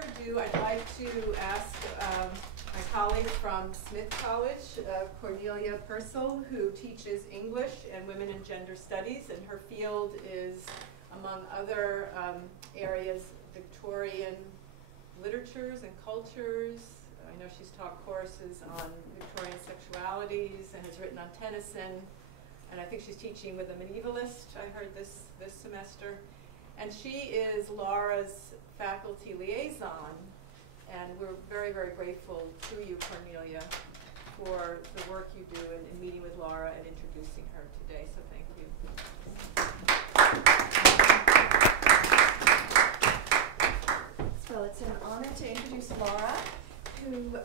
further ado, I'd like to ask my colleague from Smith College, Cornelia Purcell, who teaches English and Women and Gender Studies, and her field is, among other areas, Victorian literatures and cultures. I know she's taught courses on Victorian sexualities and has written on Tennyson, and I think she's teaching with a medievalist, I heard this semester. And she is Lara's faculty liaison, and we're very, very grateful to you, Cornelia, for the work you do in meeting with Lara and introducing her today, so thank you. Well, it's an honor to introduce Lara, who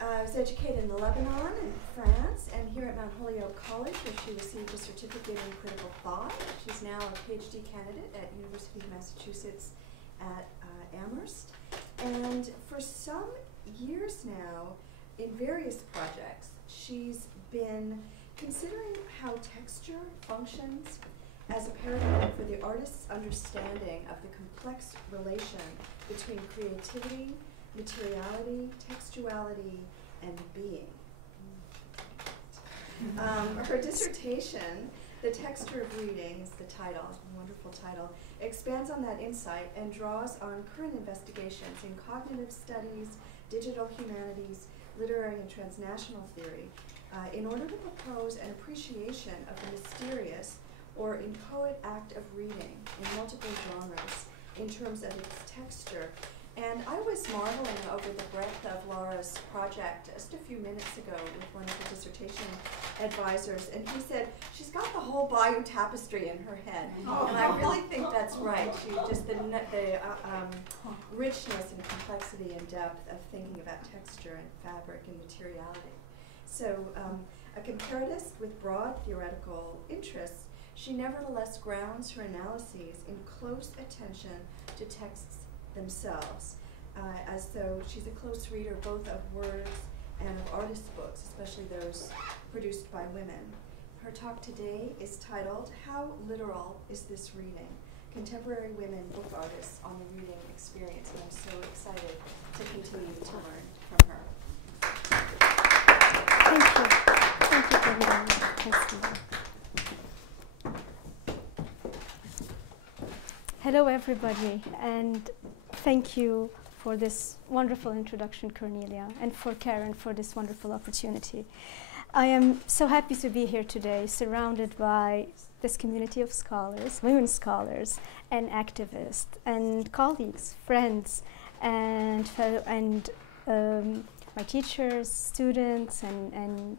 was educated in Lebanon and France, and here at Mount Holyoke College, where she received a certificate in critical thought. She's now a PhD candidate at University of Massachusetts at Amherst. And for some years now, in various projects, she's been considering how texture functions as a paradigm for the artist's understanding of the complex relation between creativity, materiality, textuality, and being. Her dissertation, The Texture of Reading, is the title, a wonderful title, expands on that insight and draws on current investigations in cognitive studies, digital humanities, literary and transnational theory, in order to propose an appreciation of the mysterious or inchoate act of reading in multiple genres in terms of its texture. And I was marveling over the breadth of Lara's project just a few minutes ago with one of the dissertation advisors, and he said she's got the whole Bayeux tapestry in her head. Oh. And I really think that's right. She just the richness and complexity and depth of thinking about texture and fabric and materiality. So a comparatist with broad theoretical interests, she nevertheless grounds her analyses in close attention to texts themselves, as though she's a close reader both of words and of artists' books, especially those produced by women. Her talk today is titled, How Literal Is This Reading? Contemporary Women Book Artists on the Reading Experience. And I'm so excited to continue to learn from her. Thank you. Thank you very much. Thanks, Steve. Hello, everybody, and thank you for this wonderful introduction, Cornelia, and for Karen for this wonderful opportunity. I am so happy to be here today, surrounded by this community of scholars, women scholars, and activists, and colleagues, friends, and my teachers, students, and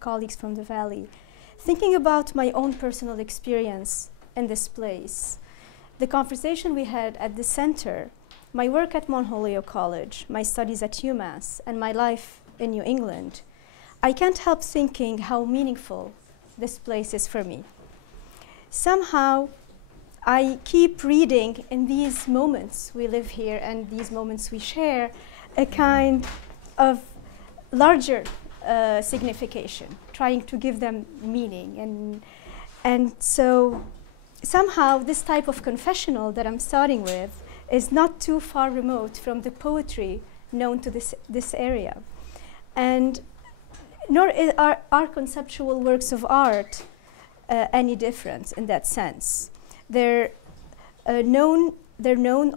colleagues from the Valley. Thinking about my own personal experience in this place, the conversation we had at the center, my work at Mount Holyoke College, my studies at UMass, and my life in New England, I can't help thinking how meaningful this place is for me. Somehow, I keep reading in these moments we live here and these moments we share a kind of larger signification, trying to give them meaning. And so somehow this type of confessional that I'm starting with is not too far remote from the poetry known to this area. And nor are our conceptual works of art any different in that sense. They're known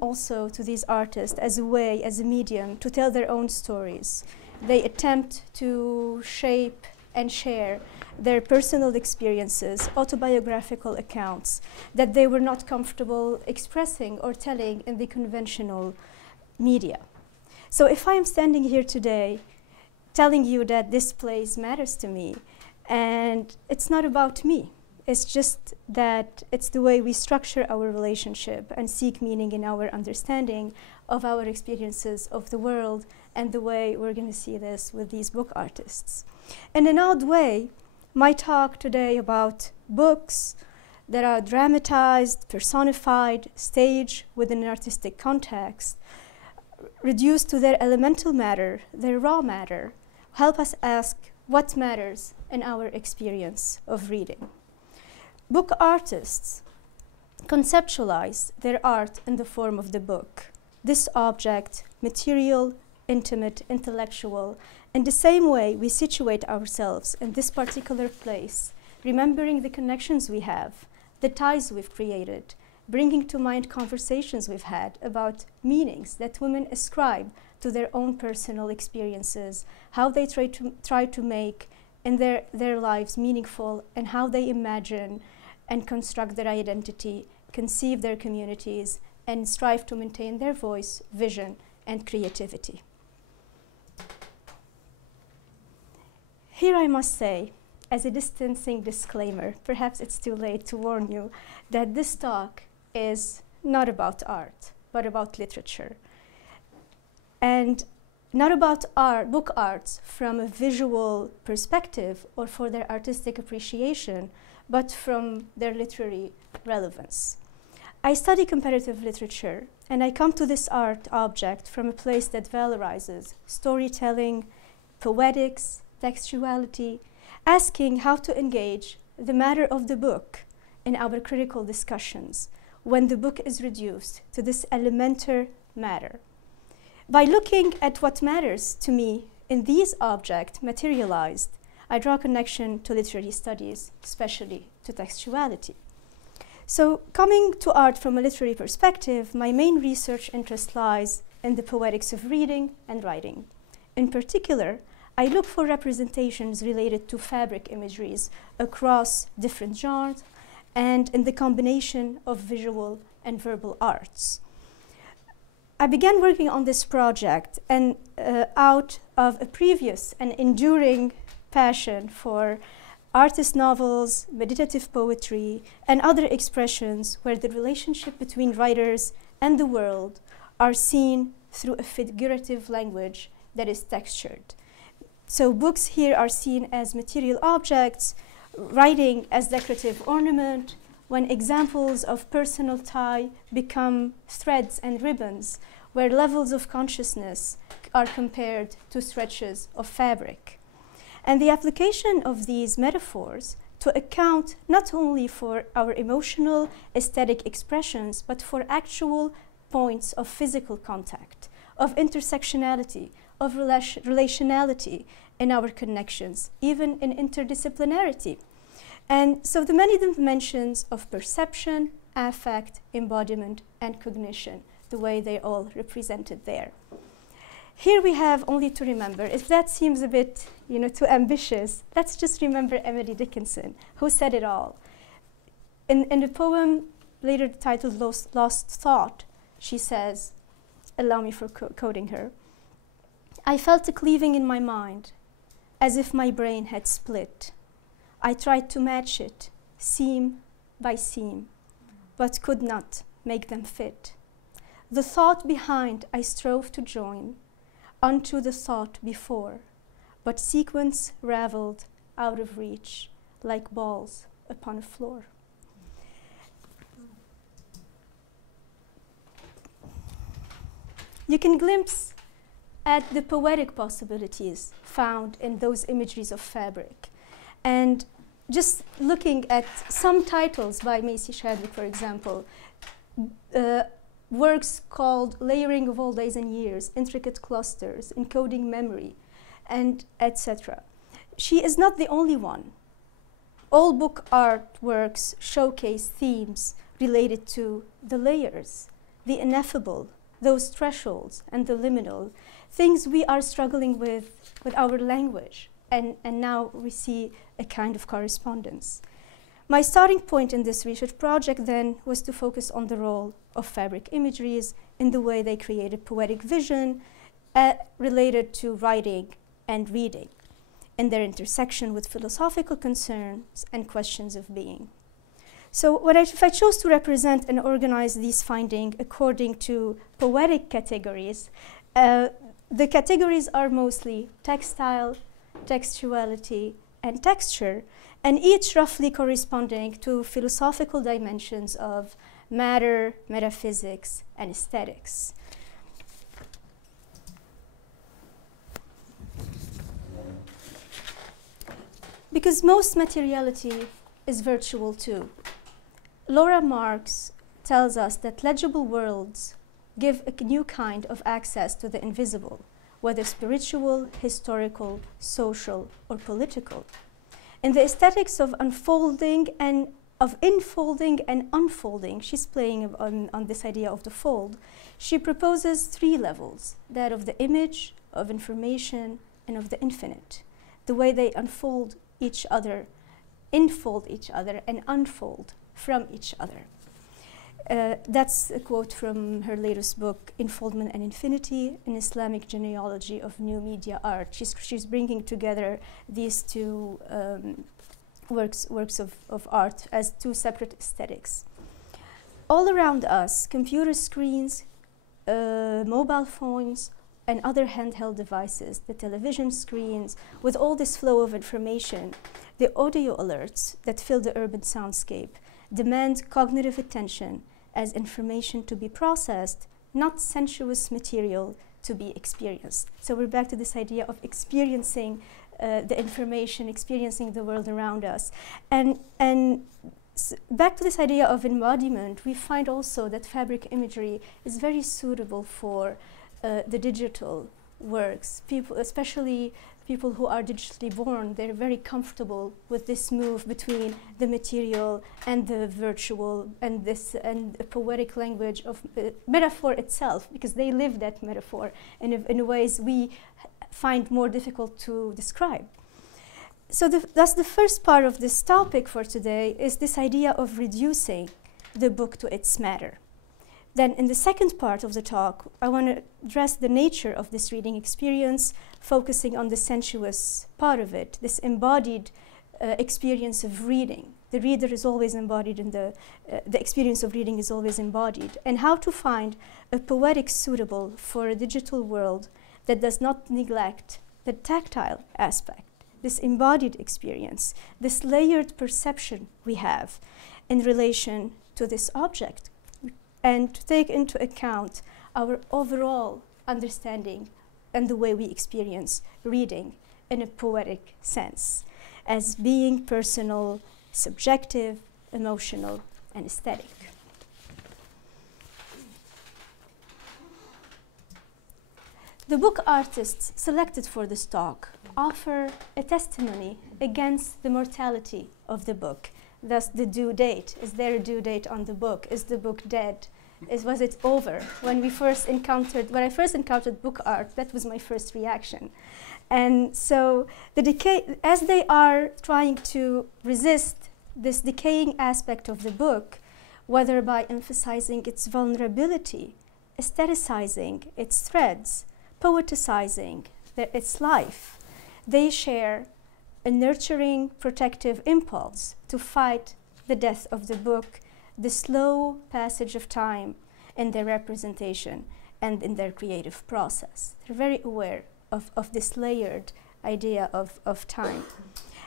also to these artists as a way, as a medium, to tell their own stories. They attempt to shape and share their personal experiences, autobiographical accounts that they were not comfortable expressing or telling in the conventional media. So if I am standing here today telling you that this place matters to me, and it's not about me, it's just that it's the way we structure our relationship and seek meaning in our understanding of our experiences of the world and the way we're going to see this with these book artists. In an odd way, my talk today about books that are dramatized, personified, staged within an artistic context, reduced to their elemental matter, their raw matter, help us ask what matters in our experience of reading. Book artists conceptualize their art in the form of the book. This object, material, intimate, intellectual, in the same way we situate ourselves in this particular place, remembering the connections we have, the ties we've created, bringing to mind conversations we've had about meanings that women ascribe to their own personal experiences, how they try to make in their lives meaningful, and how they imagine and construct their identity, conceive their communities, and strive to maintain their voice, vision, and creativity. Here I must say, as a distancing disclaimer, perhaps it's too late to warn you, that this talk is not about art, but about literature. And not about book arts from a visual perspective or for their artistic appreciation, but from their literary relevance. I study comparative literature, and I come to this art object from a place that valorizes storytelling, poetics, textuality, asking how to engage the matter of the book in our critical discussions when the book is reduced to this elementary matter. By looking at what matters to me in these objects materialized, I draw a connection to literary studies, especially to textuality. So coming to art from a literary perspective, my main research interest lies in the poetics of reading and writing. In particular, I look for representations related to fabric imageries across different genres and in the combination of visual and verbal arts. I began working on this project and out of a previous and enduring passion for artist novels, meditative poetry, and other expressions where the relationship between writers and the world are seen through a figurative language that is textured. So books here are seen as material objects, writing as decorative ornament, when examples of personal tie become threads and ribbons, where levels of consciousness are compared to stretches of fabric. And the application of these metaphors to account not only for our emotional, aesthetic expressions, but for actual points of physical contact, of intersectionality, of relationality in our connections, even in interdisciplinarity. And so the many dimensions of perception, affect, embodiment, and cognition, the way they're all represented there. Here we have only to remember, if that seems a bit too ambitious, let's just remember Emily Dickinson, who said it all. In the poem later titled Lost Thought, she says, allow me for quoting her, "I felt a cleaving in my mind, as if my brain had split. I tried to match it, seam by seam, but could not make them fit. The thought behind I strove to join unto the thought before, but sequence raveled out of reach like balls upon a floor." You can glimpse at the poetic possibilities found in those imageries of fabric. And just looking at some titles by Macy Shadwick, for example, works called Layering of All Days and Years, Intricate Clusters, Encoding Memory, and etc. She is not the only one. All book artworks showcase themes related to the layers, the ineffable, those thresholds and the liminal, things we are struggling with our language, and now we see a kind of correspondence. My starting point in this research project then was to focus on the role of fabric imageries in the way they created poetic vision related to writing and reading, in their intersection with philosophical concerns and questions of being. So if I chose to represent and organize these findings according to poetic categories, the categories are mostly textile, textuality, and texture, and each roughly corresponding to philosophical dimensions of matter, metaphysics, and aesthetics. Because most materiality is virtual too. Laura Marx tells us that legible worlds give a new kind of access to the invisible, whether spiritual, historical, social, or political. In the aesthetics of unfolding and of infolding and unfolding, she's playing on this idea of the fold. She proposes 3 levels, that of the image, of information, and of the infinite, the way they unfold each other, infold each other, and unfold from each other. That's a quote from her latest book, Enfoldment and Infinity, an Islamic Genealogy of New Media Art. She's bringing together these 2 works of art as 2 separate aesthetics. All around us, computer screens, mobile phones, and other handheld devices, the television screens, with all this flow of information, the audio alerts that fill the urban soundscape demand cognitive attention as information to be processed, not sensuous material to be experienced. So we're back to this idea of experiencing the information, experiencing the world around us. And back to this idea of embodiment, we find also that fabric imagery is very suitable for the digital works. People, especially people who are digitally born, they're very comfortable with this move between the material and the virtual, and the poetic language of metaphor itself, because they live that metaphor in ways we find more difficult to describe. So that's the first part of this topic for today, is this idea of reducing the book to its matter. Then in the second part of the talk, I want to address the nature of this reading experience, focusing on the sensuous part of it, this embodied experience of reading. The reader is always embodied in the experience of reading is always embodied, and how to find a poetic suitable for a digital world that does not neglect the tactile aspect, this embodied experience, this layered perception we have in relation to this object, and to take into account our overall understanding and the way we experience reading in a poetic sense, as being personal, subjective, emotional, and aesthetic. The book artists selected for this talk offer a testimony against the mortality of the book. Thus, the due date. Is there a due date on the book? Is the book dead? Was it over? When I first encountered book art, that was my first reaction. And so the decay, as they are trying to resist this decaying aspect of the book, whether by emphasizing its vulnerability, aestheticizing its threads, poeticizing its life, they share a nurturing, protective impulse to fight the death of the book, the slow passage of time in their representation and in their creative process. They're very aware of this layered idea of time.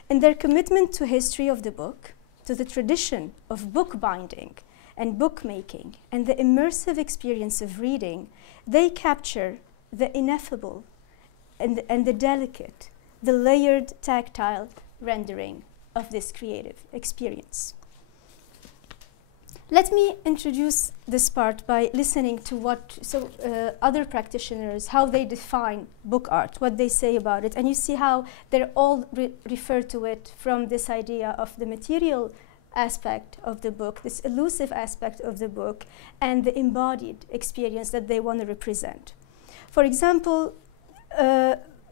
In their commitment to history of the book, to the tradition of bookbinding and bookmaking, and the immersive experience of reading, they capture the ineffable and the delicate, the layered tactile rendering of this creative experience. Let me introduce this part by listening to other practitioners, how they define book art, what they say about it. And you see how they're all refer to it from this idea of the material aspect of the book, this elusive aspect of the book, and the embodied experience that they want to represent. For example,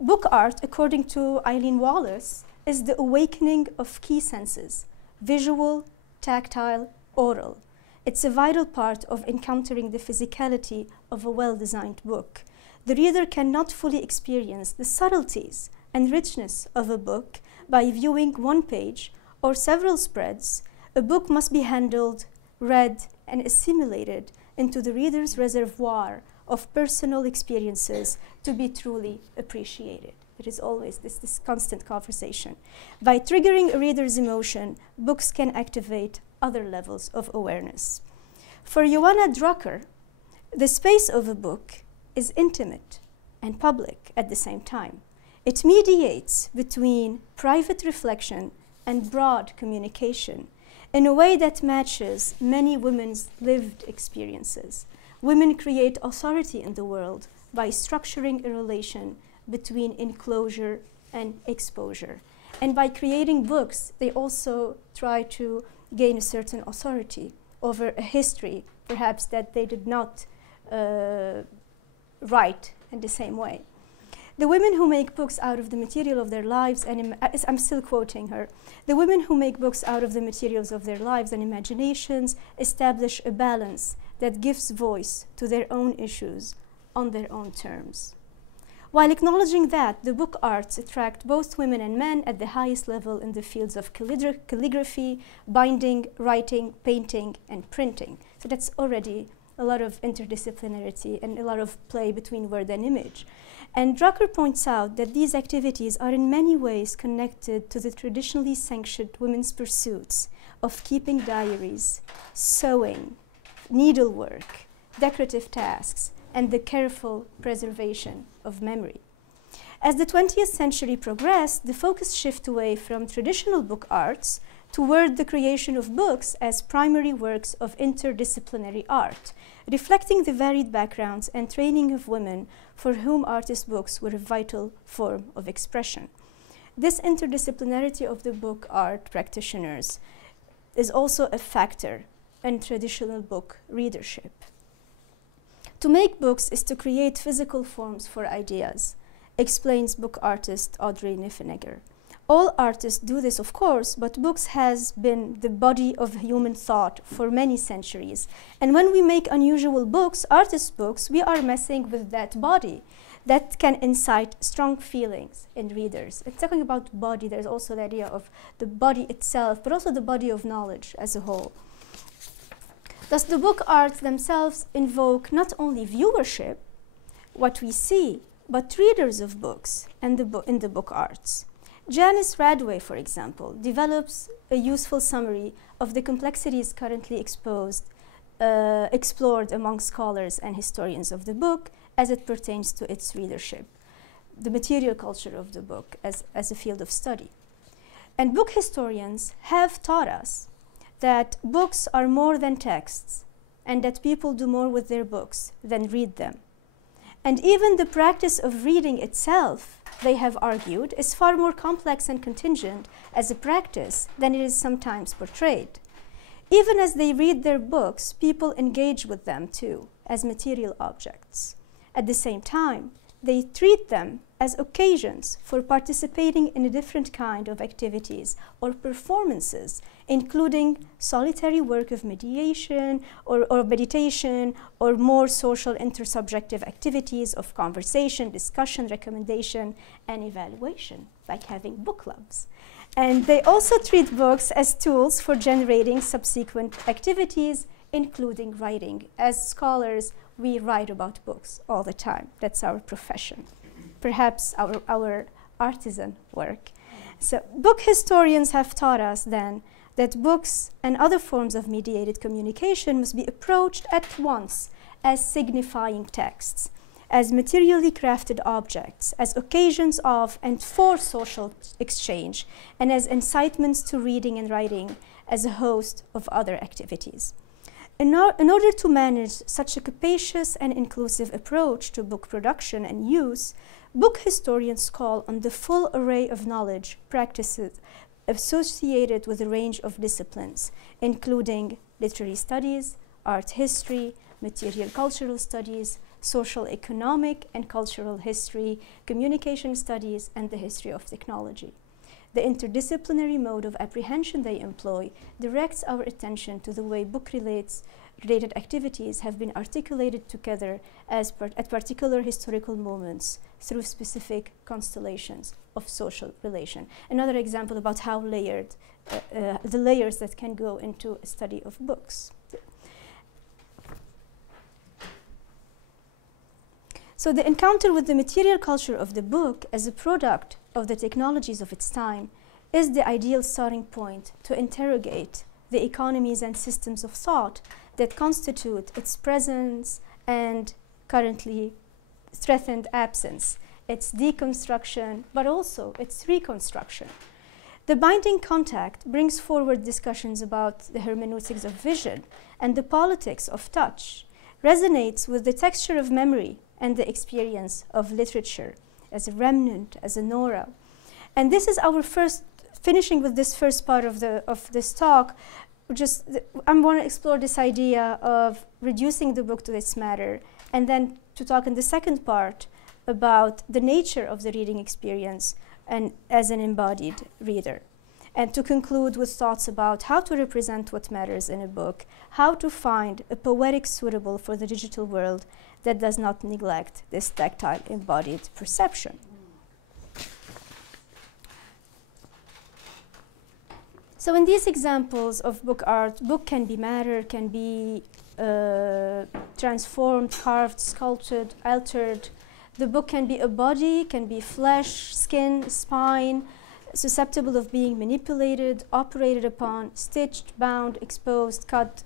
book art, according to Eileen Wallace, is the awakening of key senses: visual, tactile, oral. It's a vital part of encountering the physicality of a well-designed book. The reader cannot fully experience the subtleties and richness of a book by viewing one page or several spreads. A book must be handled, read, and assimilated into the reader's reservoir of personal experiences to be truly appreciated. It is always this constant conversation. By triggering a reader's emotion, books can activate other levels of awareness. For Joanna Drucker, the space of a book is intimate and public at the same time. It mediates between private reflection and broad communication. in a way that matches many women's lived experiences. Women create authority in the world by structuring a relation between enclosure and exposure. And by creating books, they also try to gain a certain authority over a history, perhaps that they did not write in the same way. The women who make books out of the material of their lives, and I'm still quoting her, the women who make books out of the materials of their lives and imaginations establish a balance that gives voice to their own issues on their own terms. While acknowledging that, the book arts attract both women and men at the highest level in the fields of calligraphy, binding, writing, painting, and printing. So that's already a lot of interdisciplinarity and a lot of play between word and image. And Drucker points out that these activities are in many ways connected to the traditionally sanctioned women's pursuits of keeping diaries, sewing, needlework, decorative tasks, and the careful preservation of memory. As the 20th century progressed, the focus shifted away from traditional book arts toward the creation of books as primary works of interdisciplinary art, reflecting the varied backgrounds and training of women for whom artist books were a vital form of expression. This interdisciplinarity of the book art practitioners is also a factor in traditional book readership. To make books is to create physical forms for ideas, explains book artist Audrey Niffenegger. All artists do this, of course, but books has been the body of human thought for many centuries. And when we make unusual books, artist books, we are messing with that body that can incite strong feelings in readers. And talking about body, there's also the idea of the body itself, but also the body of knowledge as a whole. Thus, the book arts themselves invoke not only viewership, what we see, but readers of books and in the book arts. Janice Radway, for example, develops a useful summary of the complexities currently explored among scholars and historians of the book as it pertains to its readership, the material culture of the book as a field of study. And book historians have taught us that books are more than texts and that people do more with their books than read them. And even the practice of reading itself, they have argued, is far more complex and contingent as a practice than it is sometimes portrayed. Even as they read their books, people engage with them too, as material objects. At the same time, they treat them as occasions for participating in a different kind of activities or performances, including solitary work of mediation or meditation, or more social intersubjective activities of conversation, discussion, recommendation, and evaluation, like having book clubs. And they also treat books as tools for generating subsequent activities, including writing. As scholars, we write about books all the time. That's our profession, perhaps our artisan work. So book historians have taught us then that books and other forms of mediated communication must be approached at once as signifying texts, as materially crafted objects, as occasions of and for social exchange, and as incitements to reading and writing as a host of other activities. In order to manage such a capacious and inclusive approach to book production and use, book historians call on the full array of knowledge practices associated with a range of disciplines, including literary studies, art history, material cultural studies, social economic and cultural history, communication studies, and the history of technology. The interdisciplinary mode of apprehension they employ directs our attention to the way book-related activities have been articulated together at particular historical moments through specific constellations of social relation. Another example about how layered, the layers that can go into a study of books. So the encounter with the material culture of the book as a product of the technologies of its time is the ideal starting point to interrogate the economies and systems of thought that constitute its presence and currently threatened absence, its deconstruction, but also its reconstruction. The binding contact brings forward discussions about the hermeneutics of vision and the politics of touch, resonates with the texture of memory and the experience of literature as a remnant, as an aura. And this is our finishing with this first part of this talk. I'm going to explore this idea of reducing the book to its matter, and then to talk in the second part about the nature of the reading experience and as an embodied reader. And to conclude with thoughts about how to represent what matters in a book, how to find a poetic suitable for the digital world that does not neglect this tactile embodied perception. So in these examples of book art, book can be matter, can be transformed, carved, sculpted, altered. The book can be a body, can be flesh, skin, spine, susceptible of being manipulated, operated upon, stitched, bound, exposed, cut,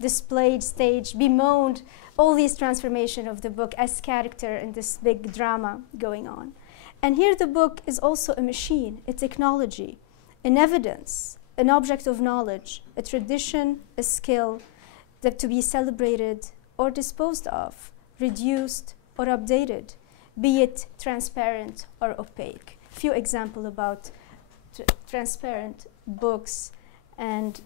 displayed, staged, bemoaned, all these transformations of the book as character in this big drama going on. And here the book is also a machine, a technology, an evidence, an object of knowledge, a tradition, a skill that to be celebrated or disposed of, reduced or updated, be it transparent or opaque. Few examples about transparent books. And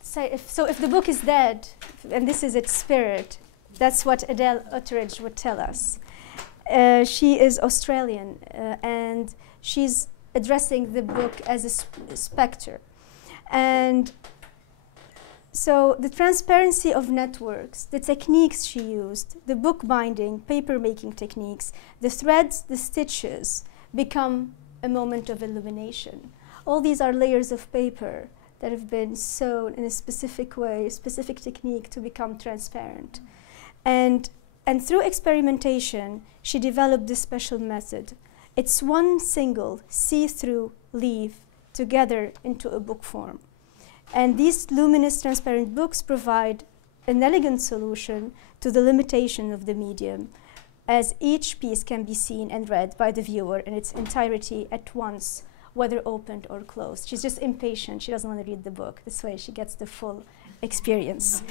so if the book is dead, and this is its spirit, that's what Adele Utteridge would tell us. She is Australian, and she's addressing the book as a specter. And so the transparency of networks, the techniques she used, the book binding, paper making techniques, the threads, the stitches, become a moment of illumination. All these are layers of paper that have been sewn in a specific way, a specific technique to become transparent. And through experimentation, she developed this special method. It's one single see-through leaf together into a book form. And these luminous, transparent books provide an elegant solution to the limitation of the medium, as each piece can be seen and read by the viewer in its entirety at once, whether opened or closed. She's just impatient. She doesn't want to read the book. This way she gets the full experience.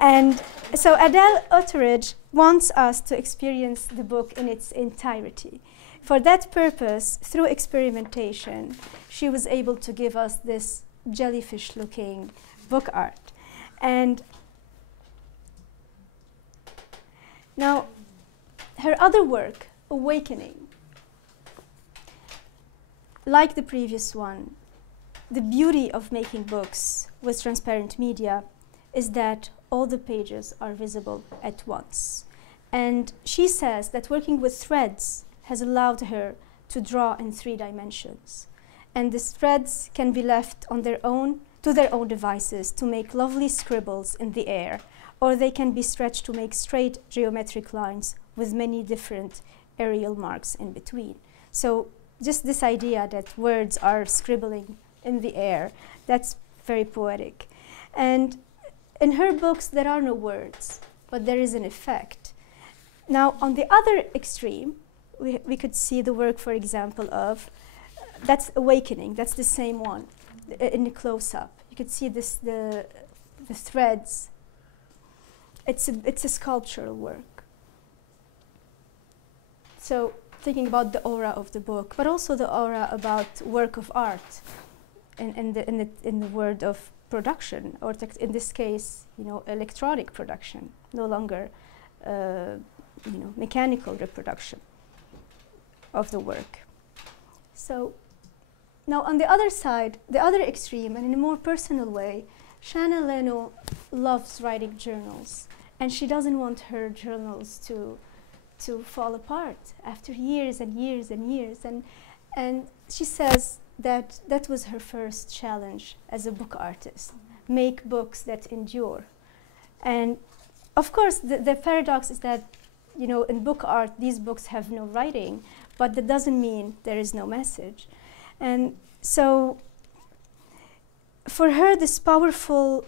And so Adele Utteridge wants us to experience the book in its entirety. For that purpose, through experimentation, she was able to give us this jellyfish-looking book art. And now, her other work, Awakening, like the previous one, the beauty of making books with transparent media is that all the pages are visible at once. And she says that working with threads has allowed her to draw in 3 dimensions. And these threads can be left on their own, to their own devices, to make lovely scribbles in the air, or they can be stretched to make straight geometric lines with many different aerial marks in between. So just this idea that words are scribbling in the air, that's very poetic. And in her books, there are no words, but there is an effect. Now, on the other extreme, we could see the work, for example, of that's Awakening. That's the same one in the close-up. You could see this, the threads. It's a sculptural work. So thinking about the aura of the book, but also the aura about work of art, in the word of production, or in this case, electronic production, no longer, mechanical reproduction of the work. So now on the other side, the other extreme, and in a more personal way, Shannon Leno loves writing journals, and she doesn't want her journals to fall apart after years and years and years. And she says that was her first challenge as a book artist, make books that endure. And of course, the paradox is that, in book art, these books have no writing, but that doesn't mean there is no message. And so for her, this powerful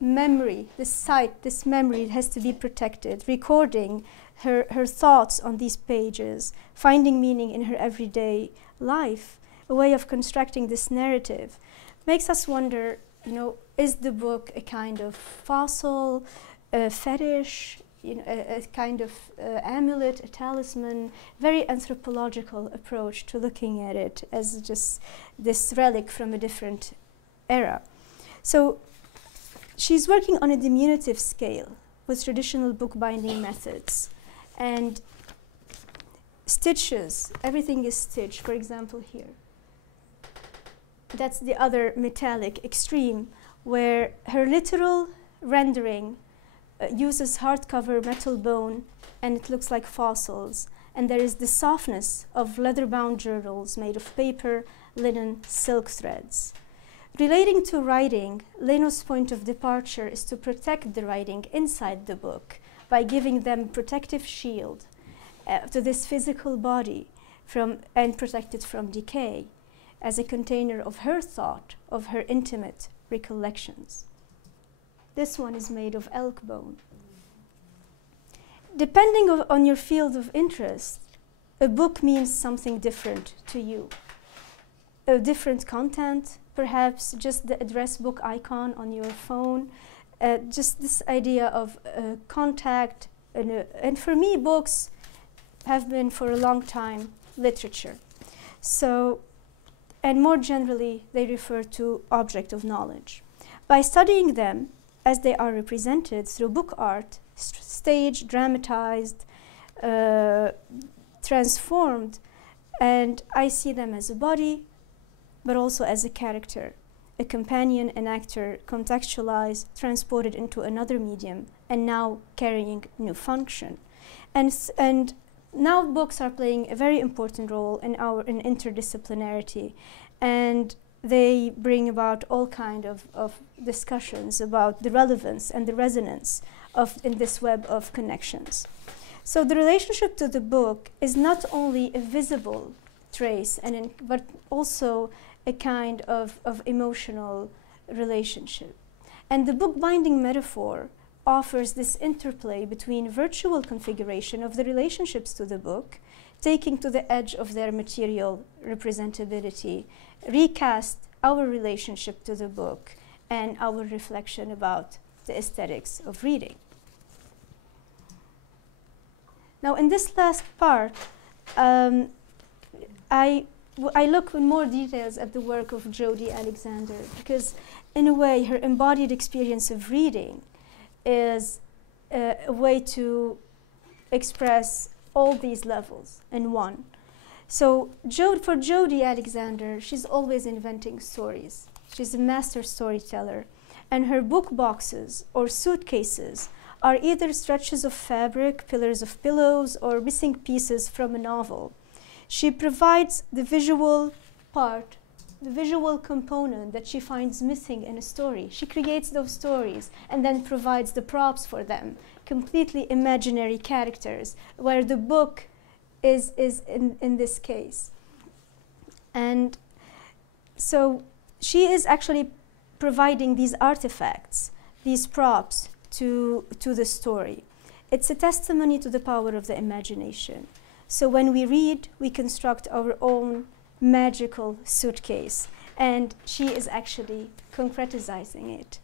memory, this memory has to be protected, recording her thoughts on these pages, finding meaning in her everyday life, a way of constructing this narrative, makes us wonder, is the book a kind of fossil, a fetish, a kind of amulet, a talisman, very anthropological approach to looking at it as just this relic from a different era. So she's working on a diminutive scale with traditional bookbinding methods. And stitches, everything is stitched, for example, here. That's the other metallic extreme, where her literal rendering uses hardcover metal bone, and it looks like fossils. And there is the softness of leather-bound journals made of paper, linen, silk threads. Relating to writing, Leno's point of departure is to protect the writing inside the book by giving them protective shield to this physical body and protect it from decay as a container of her thought, of her intimate recollections. This one is made of elk bone. Depending on your field of interest, a book means something different to you. A different content, perhaps just the address book icon on your phone, just this idea of contact. And for me, books have been for a long time literature. So, and more generally, they refer to object of knowledge. By studying them as they are represented through book art, staged, dramatized, transformed, and I see them as a body, but also as a character, a companion, an actor, contextualized, transported into another medium, and now carrying new function. And now books are playing a very important role in interdisciplinarity, and they bring about all kind of discussions about the relevance and the resonance in this web of connections. So the relationship to the book is not only a visible trace, but also a kind of emotional relationship. And the bookbinding metaphor offers this interplay between virtual configuration of the relationships to the book, taking to the edge of their material representability, recast our relationship to the book and our reflection about the aesthetics of reading. Now, in this last part, I look in more details at the work of Jodi Alexander, because in a way, her embodied experience of reading is a way to express all these levels in one. So for Jodi Alexander, she's always inventing stories. She's a master storyteller, and her book boxes or suitcases are either stretches of fabric, pillars of pillows, or missing pieces from a novel. She provides the visual part, the visual component that she finds missing in a story. She creates those stories and then provides the props for them, completely imaginary characters, where the book is in this case. And so she is actually providing these artifacts, these props to the story. It's a testimony to the power of the imagination. So when we read, we construct our own magical suitcase, and she is actually concretizing it.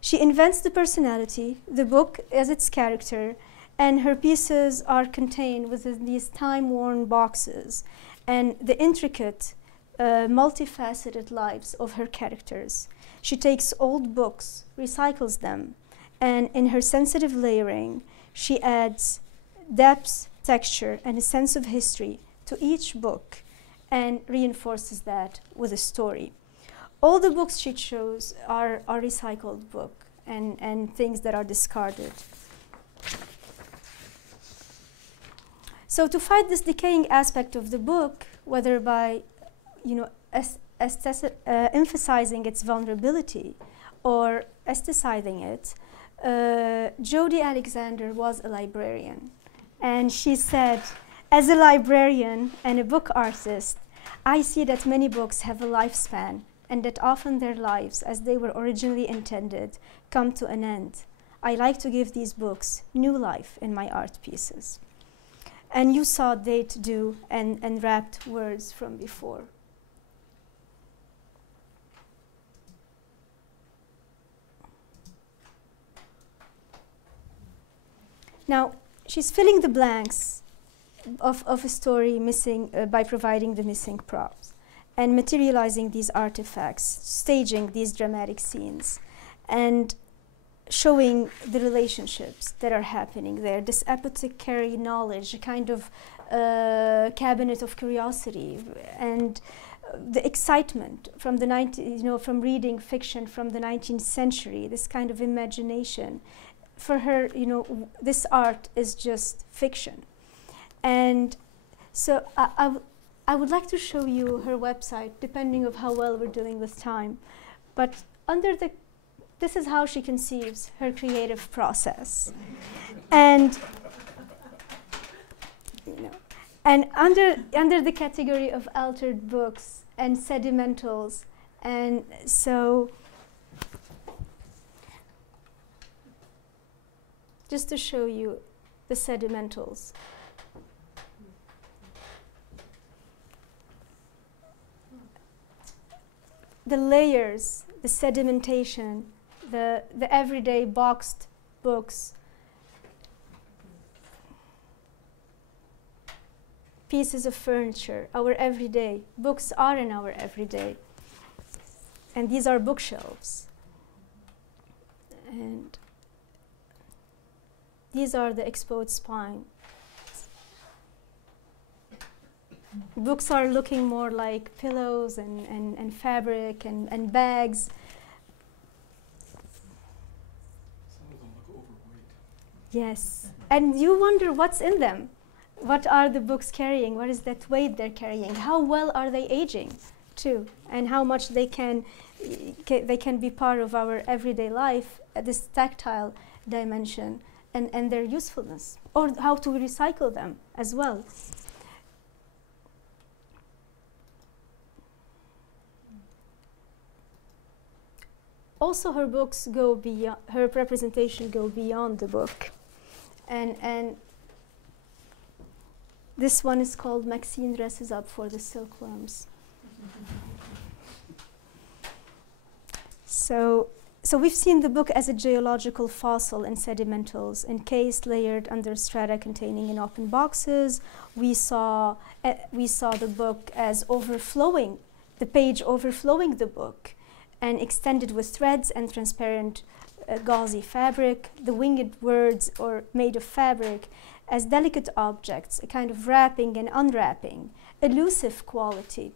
She invents the personality, the book as its character, and her pieces are contained within these time-worn boxes and the intricate, multifaceted lives of her characters. She takes old books, recycles them, and in her sensitive layering, she adds depth, texture, and a sense of history to each book and reinforces that with a story. All the books she chose are recycled books and things that are discarded. So to fight this decaying aspect of the book, whether by emphasizing its vulnerability or aestheticizing it, Jodi Alexander was a librarian. And she said, as a librarian and a book artist, I see that many books have a lifespan, and that often their lives, as they were originally intended, come to an end. I like to give these books new life in my art pieces. And you saw date, do, and wrapped words from before. Now, she's filling the blanks of a story missing by providing the missing props and materializing these artifacts, staging these dramatic scenes, and showing the relationships that are happening there, this apothecary knowledge, a kind of cabinet of curiosity, and the excitement from the from reading fiction from the 19th century, this kind of imagination. For her, this art is just fiction. And so I would like to show you her website, depending on how well we're doing with time. But this is how she conceives her creative process. And and under the category of altered books and sedimentals, and so just to show you the sedimentals. The layers, the sedimentation, the everyday boxed books, pieces of furniture, our everyday. Books are in our everyday. And these are bookshelves. And these are the exposed spine. Books are looking more like pillows and fabric and bags. Some of them look overweight. Yes. And you wonder what's in them. What are the books carrying? What is that weight they're carrying? How well are they aging, too? And how much they can be part of our everyday life, this tactile dimension, and their usefulness, or how to recycle them as well. Also, her books go beyond, her representation go beyond the book. And this one is called Maxine Dresses Up for the Silkworms. So we've seen the book as a geological fossil in sedimentals, encased, layered under strata containing in open boxes. We saw the book as overflowing, the page overflowing the book, and extended with threads and transparent gauzy fabric, the winged words or made of fabric as delicate objects, a kind of wrapping and unwrapping, elusive quality,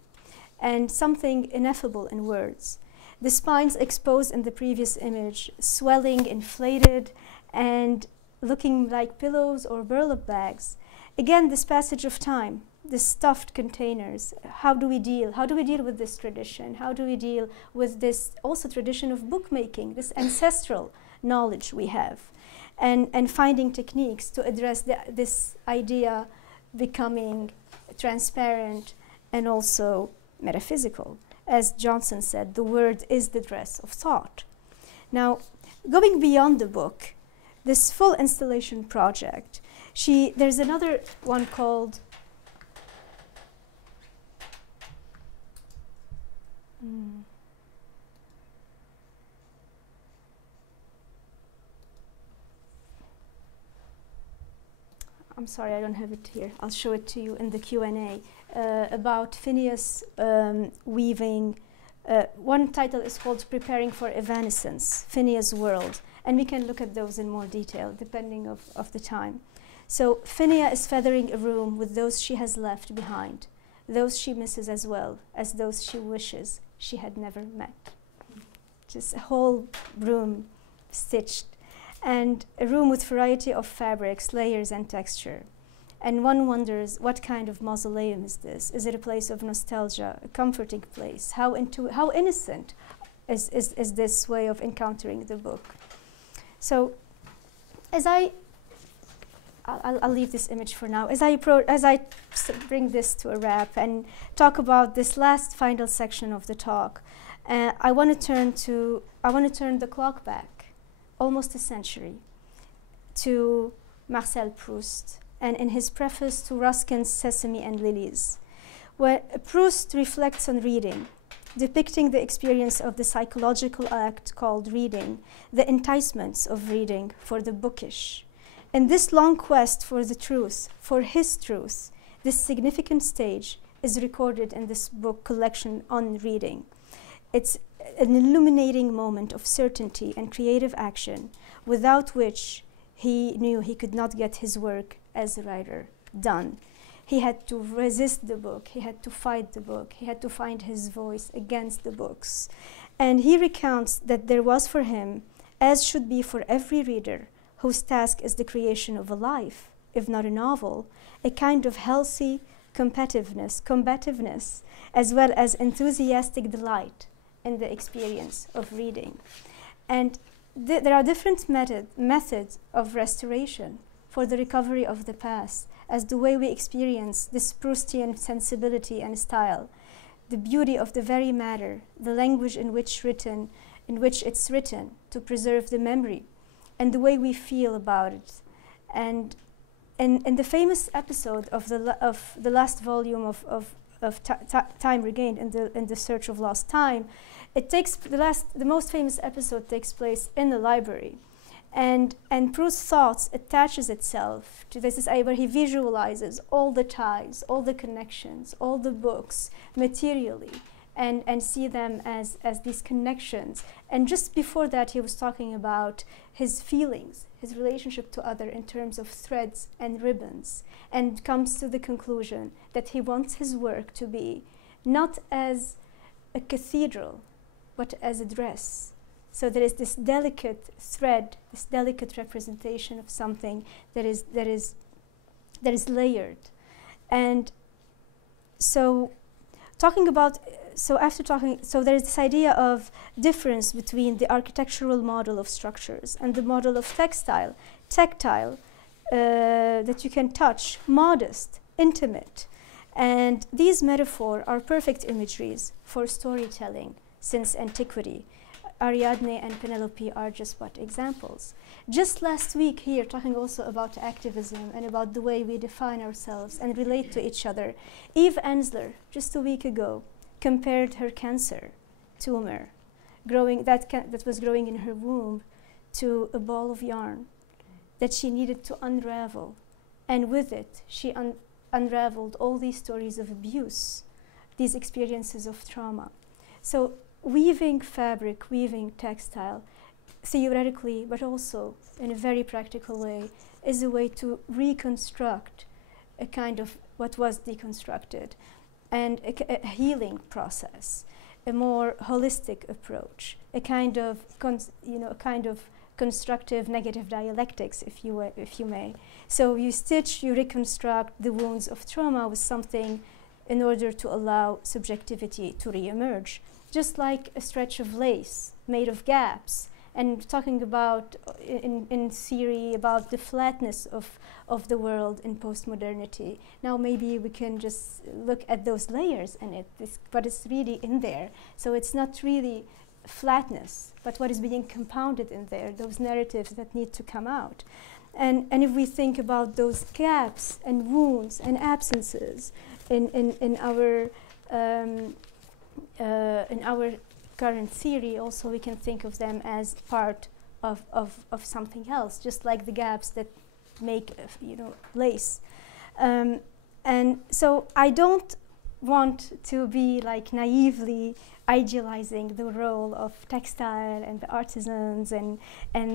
and something ineffable in words. The spines exposed in the previous image, swelling, inflated, and looking like pillows or burlap bags. Again, this passage of time, the stuffed containers. How do we deal with this tradition? How do we deal with this also tradition of bookmaking, this ancestral knowledge we have? And finding techniques to address this idea becoming transparent and also metaphysical. As Johnson said, the word is the dress of thought. Now, going beyond the book, this full installation project, there's another one called I'm sorry, I don't have it here. I'll show it to you in the Q&A about Phineas weaving. One title is called Preparing for Evanescence, Phineas' World. And we can look at those in more detail, depending of the time. So Phineas is feathering a room with those she has left behind, those she misses as well as those she wishes she had never met. Just a whole room stitched. And a room with variety of fabrics, layers, and texture. And one wonders, what kind of mausoleum is this? Is it a place of nostalgia, a comforting place? How innocent is this way of encountering the book? So, I'll leave this image for now. As I bring this to a wrap and talk about this last final section of the talk, I want to turn the clock back almost a century to Marcel Proust and in his preface to Ruskin's Sesame and Lilies, where Proust reflects on reading, depicting the experience of the psychological act called reading, the enticements of reading for the bookish. In this long quest for the truth, for his truth, this significant stage is recorded in this book collection on reading. It's an illuminating moment of certainty and creative action, without which he knew he could not get his work as a writer done. He had to resist the book, he had to fight the book, he had to find his voice against the books. And he recounts that there was for him, as should be for every reader, whose task is the creation of a life, if not a novel, a kind of healthy combativeness, as well as enthusiastic delight in the experience of reading. And there are different methods of restoration for the recovery of the past, as the way we experience this Proustian sensibility and style, the beauty of the very matter, the language in which it's written to preserve the memory, and the way we feel about it. And in the famous episode of the last volume of Time Regained, in the Search of Lost Time, the most famous episode takes place in the library. And Proust's thoughts attaches itself to this where he visualizes all the ties, all the connections, all the books materially, and see them as these connections. And just before that, he was talking about his feelings, his relationship to other in terms of threads and ribbons, and comes to the conclusion that he wants his work to be not as a cathedral, but as a dress. So there is this delicate thread, this delicate representation of something that is layered. And so there is this idea of difference between the architectural model of structures and the model of tactile, that you can touch, modest, intimate. And these metaphors are perfect imageries for storytelling since antiquity. Ariadne and Penelope are just but examples. Just last week here, talking also about activism and about the way we define ourselves and relate to each other, Eve Ensler, just a week ago, compared her cancer tumor, that was growing in her womb, to a ball of yarn that she needed to unravel. And with it, she unraveled all these stories of abuse, these experiences of trauma. So weaving fabric, weaving textile, theoretically, but also in a very practical way, is a way to reconstruct a kind of what was deconstructed, and a healing process, a more holistic approach, a kind of constructive negative dialectics, if you may. So you stitch, you reconstruct the wounds of trauma with something in order to allow subjectivity to reemerge. Just like a stretch of lace made of gaps, and talking about, in theory, about the flatness of the world in postmodernity. Now maybe we can just look at those layers in it, but it's really in there. So it's not really flatness, but what is being compounded in there, those narratives that need to come out. And if we think about those gaps and wounds and absences in our current theory, also we can think of them as part of something else, just like the gaps that make lace. And so I don't want to be like naively idealizing the role of textile and the artisans, and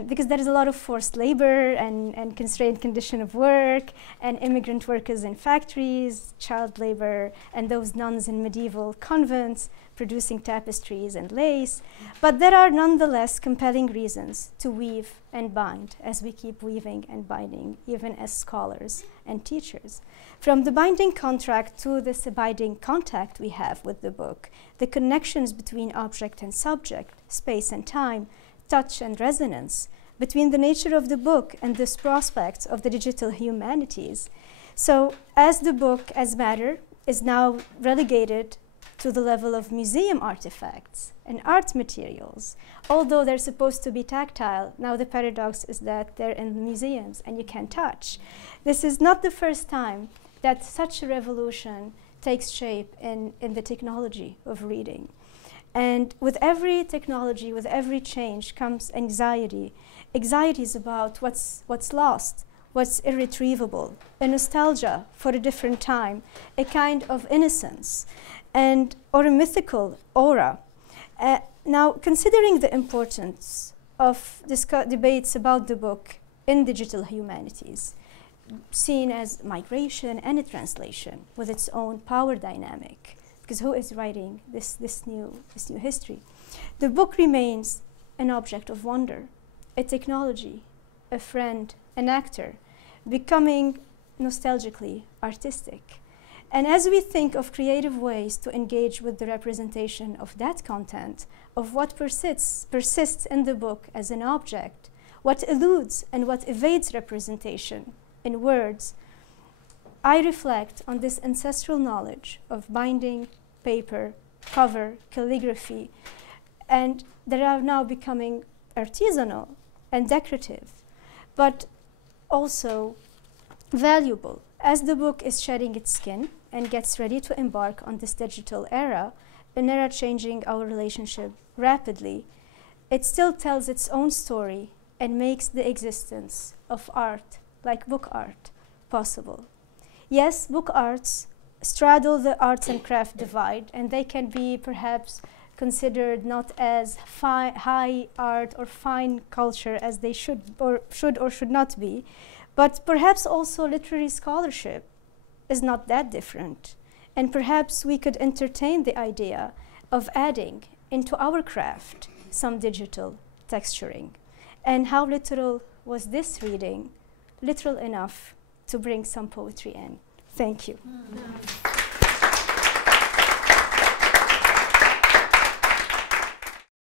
because there is a lot of forced labor and constrained condition of work, and immigrant workers in factories, child labor, and those nuns in medieval convents producing tapestries and lace. But there are nonetheless compelling reasons to weave and bind as we keep weaving and binding, even as scholars and teachers. From the binding contract to this abiding contact we have with the book, the connections between object and subject, space and time, touch and resonance, between the nature of the book and the prospects of the digital humanities. So as the book as matter is now relegated to the level of museum artifacts and art materials. Although they're supposed to be tactile, now the paradox is that they're in museums and you can't touch. This is not the first time that such a revolution takes shape in the technology of reading. And with every technology, with every change comes anxiety. Anxiety is about what's lost, what's irretrievable, a nostalgia for a different time, a kind of innocence, or a mythical aura. Now, considering the importance of debates about the book in digital humanities, seen as migration and a translation with its own power dynamic, because who is writing this new history? The book remains an object of wonder, a technology, a friend, an actor, becoming nostalgically artistic. And as we think of creative ways to engage with the representation of that content, of what persists in the book as an object, what eludes and what evades representation in words, I reflect on this ancestral knowledge of binding, paper, cover, calligraphy, and that are now becoming artisanal and decorative, but also valuable. As the book is shedding its skin and gets ready to embark on this digital era, an era changing our relationship rapidly, it still tells its own story and makes the existence of art, like book art, possible. Yes, book arts straddle the arts and craft divide, and they can be perhaps considered not as high art or fine culture as they should or should not be, but perhaps also literary scholarship is not that different. And perhaps we could entertain the idea of adding into our craft some digital texturing. And how literal was this reading? Literal enough to bring some poetry in. Thank you.